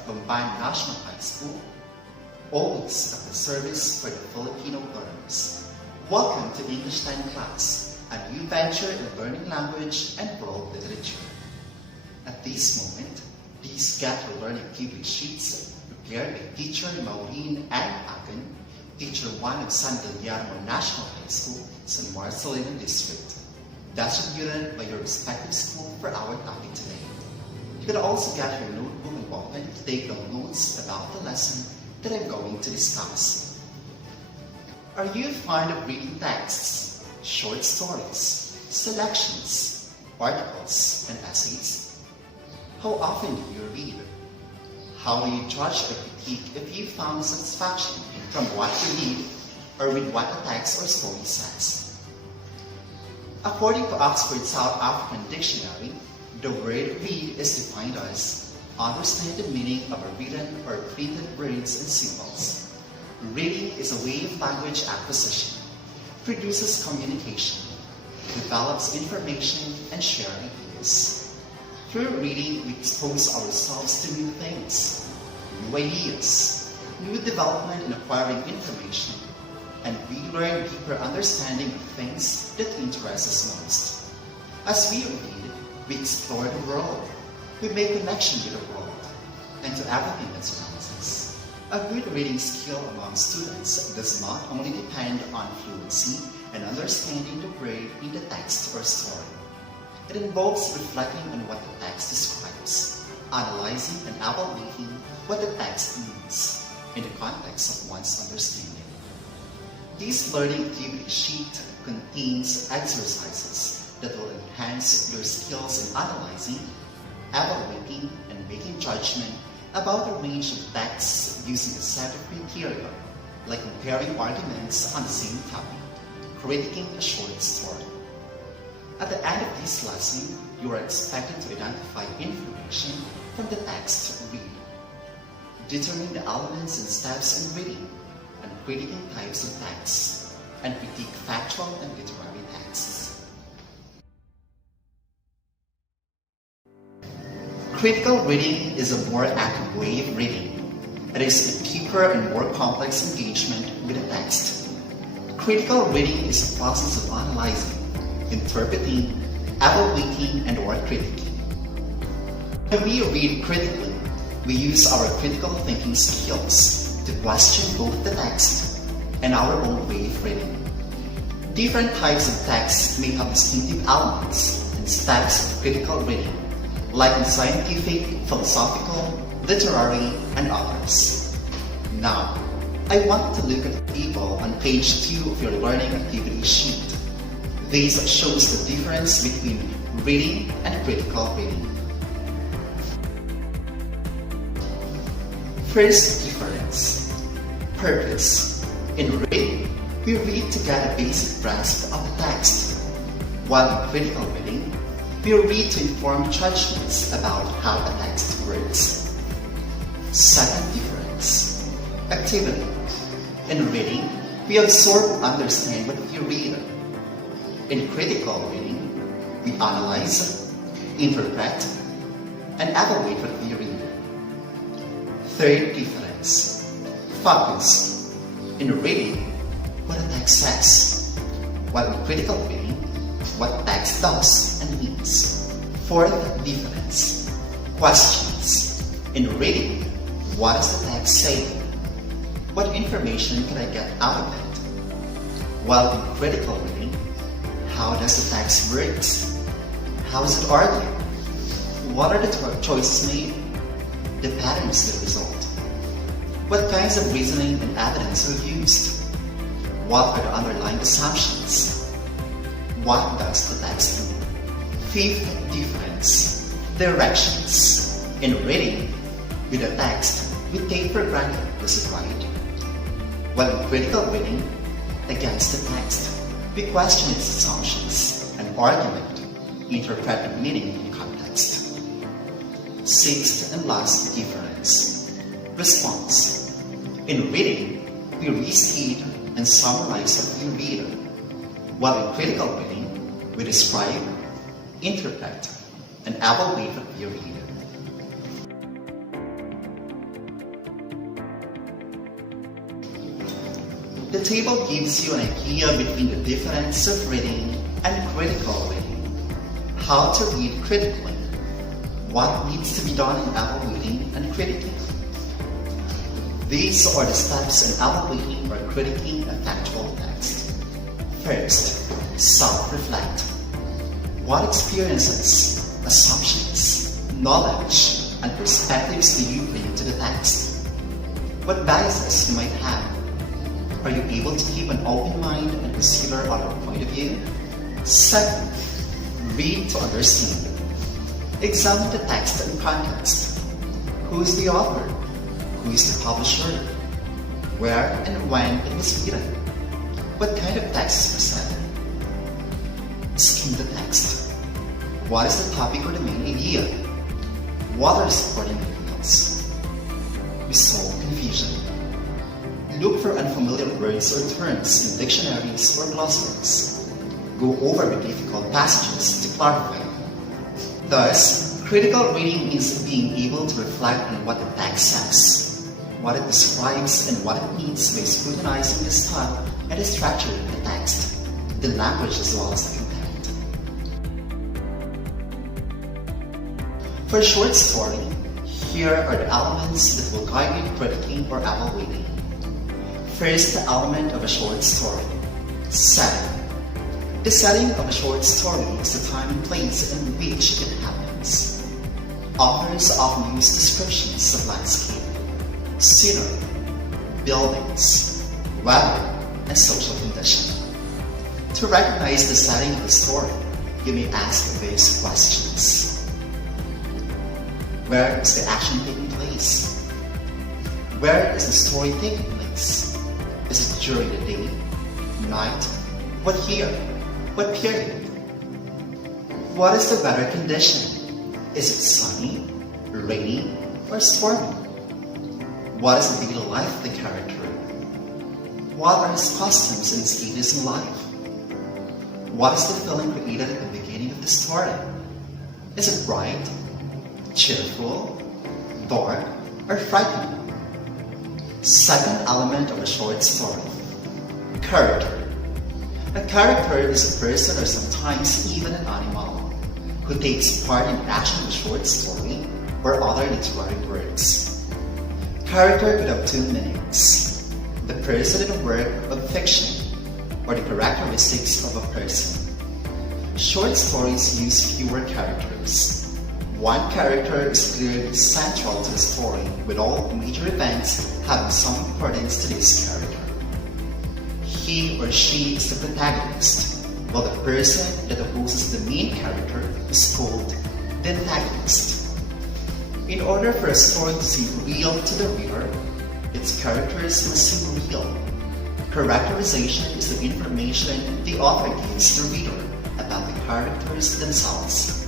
of Combined National High School, always at the service for the Filipino learners. Welcome to English 10 class, a new venture in learning language and world literature. At this moment, please get your learning activity sheets prepared by Teacher Maureen Ann Agan, Teacher 1 of San Guillermo National High School, San Marcelino District, distributed by your respective school for our topic today. You can also get your notebook and ballpen to take down notes about the lesson that I'm going to discuss. Are you fond of reading texts, short stories, selections, articles, and essays? How often do you read? How do you judge or critique if you found satisfaction from what you read or with what the text or story says? According to Oxford South African Dictionary, the word read is defined as understand the meaning of a written or printed words and symbols. Reading is a way of language acquisition, produces communication, develops information, and shares ideas. Through reading, we expose ourselves to new things, new ideas, new development in acquiring information, and we learn deeper understanding of things that interest us most. As we read, we explore the world, we make connection with the world, and to everything that surrounds us. A good reading skill among students does not only depend on fluency and understanding the word in the text or story. It involves reflecting on what the text describes, analyzing and evaluating what the text means in the context of one's understanding. This learning activity sheet contains exercises that will enhance your skills in analyzing, evaluating, and making judgment about a range of texts using a set of criteria, like comparing arguments on the same topic, critiquing a short story. At the end of this lesson, you are expected to identify information from the text to read, determine the elements and steps in reading, and critiquing types of texts, and critique factual and literary texts. Critical reading is a more active way of reading. It is a deeper and more complex engagement with a text. Critical reading is a process of analyzing, interpreting, evaluating, and/or critiquing. When we read critically, we use our critical thinking skills to question both the text and our own way of reading. Different types of texts may have distinctive elements and steps of critical reading, like in scientific, philosophical, literary, and others. Now, I want to look at the table on page 2 of your learning activity sheet. This shows the difference between reading and critical reading. First difference, purpose. In reading, we read to get a basic grasp of the text, while in critical reading, we read to inform judgments about how the text works. Second difference, activity. In reading, we absorb and understand what we read. In critical reading, we analyze, interpret, and evaluate what we read. Third difference, focus. In reading, what the text says, while in critical reading, what text does and means. Fourth difference, questions. In reading, what does the text say? What information can I get out of it? While in critical reading, how does the text work? How is it argued? What are the choices made? The patterns that result? What kinds of reasoning and evidence are used? What are the underlying assumptions? What does the text mean? Fifth difference, directions. In reading, with the text, we take for granted was it right? While in critical reading, against the text, we question its assumptions and argument, interpret the meaning in context. Sixth and last difference, response. In reading, we restate and summarize what we read, while in critical reading, we describe, interpret, and evaluate what we read. The table gives you an idea between the difference of reading and critical reading. How to read critically. What needs to be done in evaluating and critiquing. These are the steps in evaluating or critiquing a factual text. First, self-reflect. What experiences, assumptions, knowledge, and perspectives do you bring to the text? What biases you might have? Are you able to keep an open mind and consider other point of view? Second, read to understand. Examine the text in context. Who is the author? Who is the publisher? Where and when it was written? What kind of text is presented? Skim the text. What is the topic or the main idea? What are the supporting materials? Resolve confusion. Look for unfamiliar words or terms in dictionaries or glossaries. Go over the difficult passages to clarify. Thus, critical reading means being able to reflect on what the text says, what it describes, and what it means by scrutinizing the style and the structure of the text, the language as well as the content. For a short story, here are the elements that will guide you in critiquing or evaluating. First, the element of a short story. Setting. The setting of a short story is the time and place in which it happens. Authors often use descriptions of landscape, scenery, buildings, weather, and social condition. To recognize the setting of the story, you may ask these questions. Where is the action taking place? Where is the story taking place? Is it during the day, night, what year, what period? What is the weather condition? Is it sunny, rainy, or stormy? What is the daily life of the character? What are his customs and status in life? What is the feeling created at the beginning of the story? Is it bright, cheerful, dark, or frightening? Second element of a short story. Character. A character is a person or sometimes even an animal who takes part in the action of a short story or other literary works. Character could have two meanings: the person in a work of fiction or the characteristics of a person. Short stories use fewer characters. One character is clearly central to the story, with all major events having some importance to this character. He or she is the protagonist, while the person that opposes the main character is called the antagonist. In order for a story to seem real to the reader, its characters must seem real. Characterization is the information the author gives the reader about the characters themselves.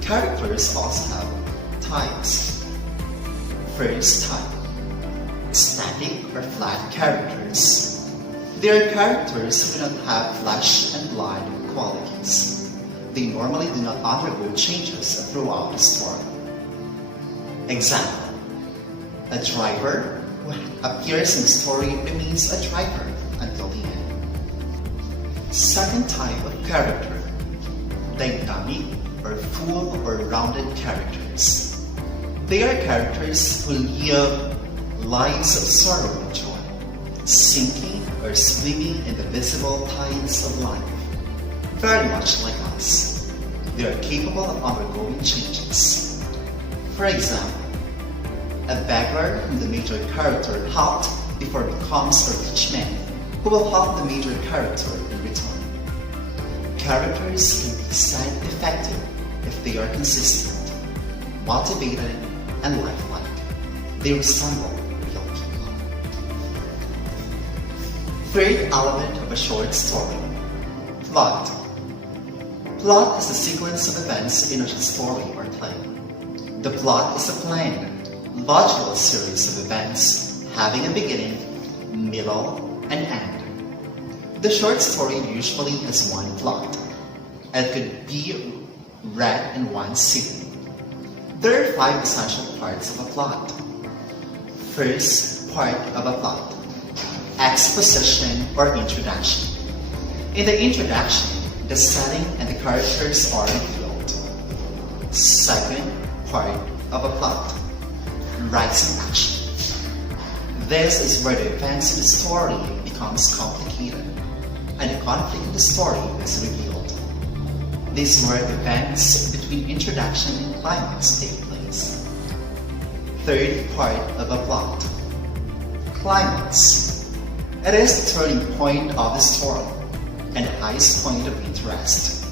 Characters also have types. First type, static or flat characters. They are characters who do not have flesh and blood qualities. They normally do not undergo changes throughout the story. Example, a driver who appears in the story remains a driver until the end. Second type of character, dynamic or full or rounded characters. They are characters who live lives of sorrow and joy, sinking or swimming in the visible tides of life. Very much like us, they are capable of undergoing changes. For example, a beggar whom the major character helped before becomes a rich man who will help the major character in return. Characters can be said effective if they are consistent, motivated, and lifelike. They resemble real people. Third element of a short story, plot. Plot is the sequence of events in a story or play. The plot is a planned, logical series of events having a beginning, middle, and end. The short story usually has one plot, and could be read in one sitting. There are 5 essential parts of a plot. First part of a plot, Exposition or introduction. In the introduction, the setting and the characters are revealed. Second part of a plot, rising action. This is where the events in the story becomes complicated and the conflict in the story is revealed. This is where events between introduction and climax take place. Third part of a plot, climax. It is the turning point of the story and the highest point of interest.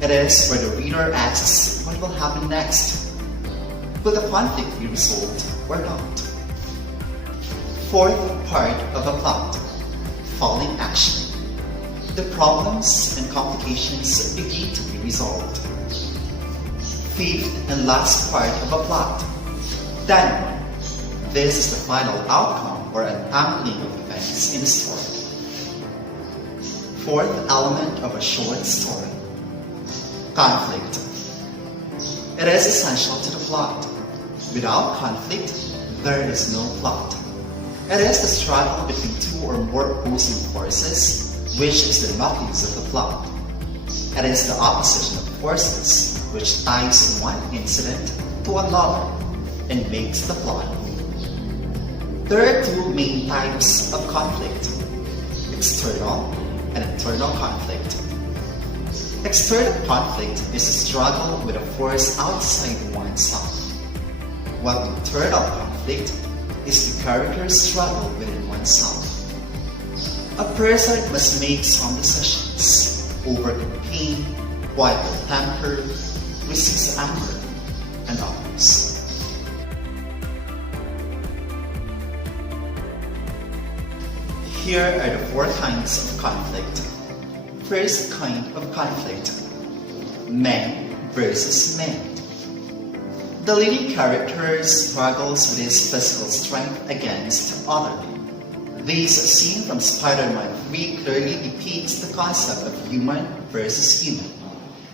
It is where the reader asks what will happen next. Will the conflict be resolved or not? Fourth part of a plot, falling action. The problems and complications begin to be resolved. Fifth and last part of a plot, denouement. This is the final outcome or untangling of events in the story. Fourth element of a short story, conflict. It is essential to the plot. Without conflict, there is no plot. It is the struggle between two or more opposing forces, which is the nucleus of the plot. It is the opposition of forces, which ties one incident to another and makes the plot move. There are two main types of conflict, external and internal conflict. External conflict is a struggle with a force outside oneself, while internal conflict is the character's struggle within oneself. A person must make some decisions, overcome pain, quiet their temper, resist anger, and others. Here are the four kinds of conflict. First kind of conflict, man versus man. The leading character struggles with his physical strength against other men. This scene from Spider-Man 3 clearly depicts the concept of human versus human.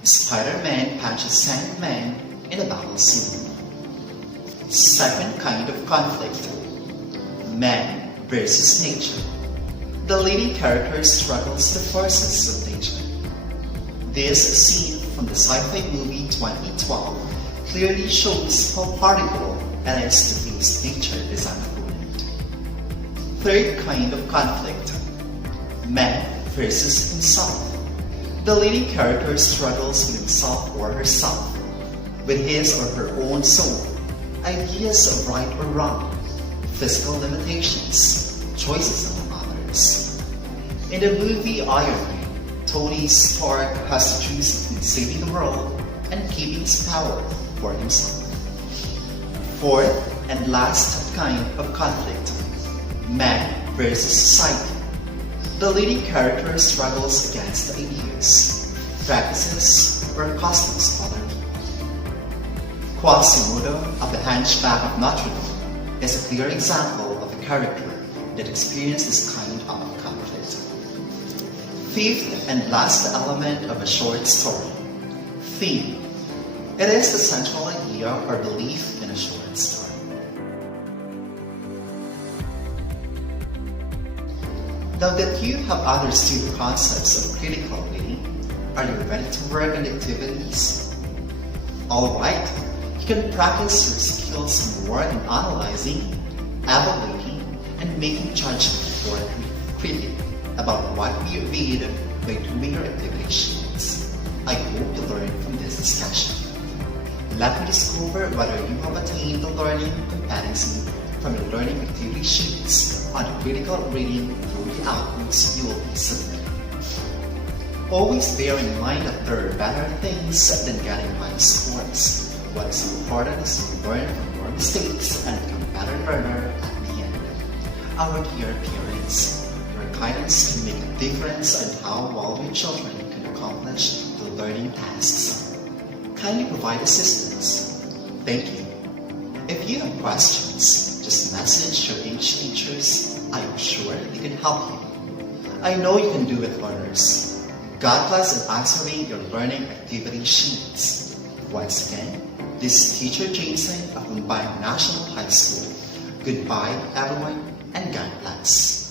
Spider-Man punches Sandman in a battle scene. Second kind of conflict, man versus nature. The leading character struggles the forces of nature. This scene from the sci-fi movie 2012 clearly shows how horrible it is to face nature as an opponent. Third kind of conflict, man versus himself. The leading character struggles with himself or herself, with his or her own soul, ideas of right or wrong, physical limitations, choices among others. In the movie Iron Man, Tony Stark has to choose between saving the world and keeping his power for himself. Fourth and last kind of conflict, man versus society. The leading character struggles against the ideas, practices, or customs of other people. Quasimodo of the Hunchback of Notre Dame is a clear example of a character that experienced this kind of conflict. Fifth and last element of a short story, theme. It is the central idea or belief in a short story. Now that you have understood the concepts of critical reading, are you ready to work on the activities? Alright, you can practice your skills more in analyzing, evaluating, and making judgment or critique about what we read by doing your activity sheets. I hope you learned from this discussion. Let me discover whether you have attained the learning competency from your learning activity sheets on the critical reading through the outputs you will be submitting. Always bear in mind that there are better things than getting high scores. What is important is to learn from your mistakes and become a better learner at the end. Our dear parents, your guidance can make a difference in how well your children can accomplish the learning tasks. Kindly provide assistance. Thank you. If you have questions, just message your English teachers. I am sure they can help you. I know you can do it, learners. God bless in answering your learning activity sheets. Once again, this is Teacher Jameson of Mumbai National High School. Goodbye, everyone, and God bless.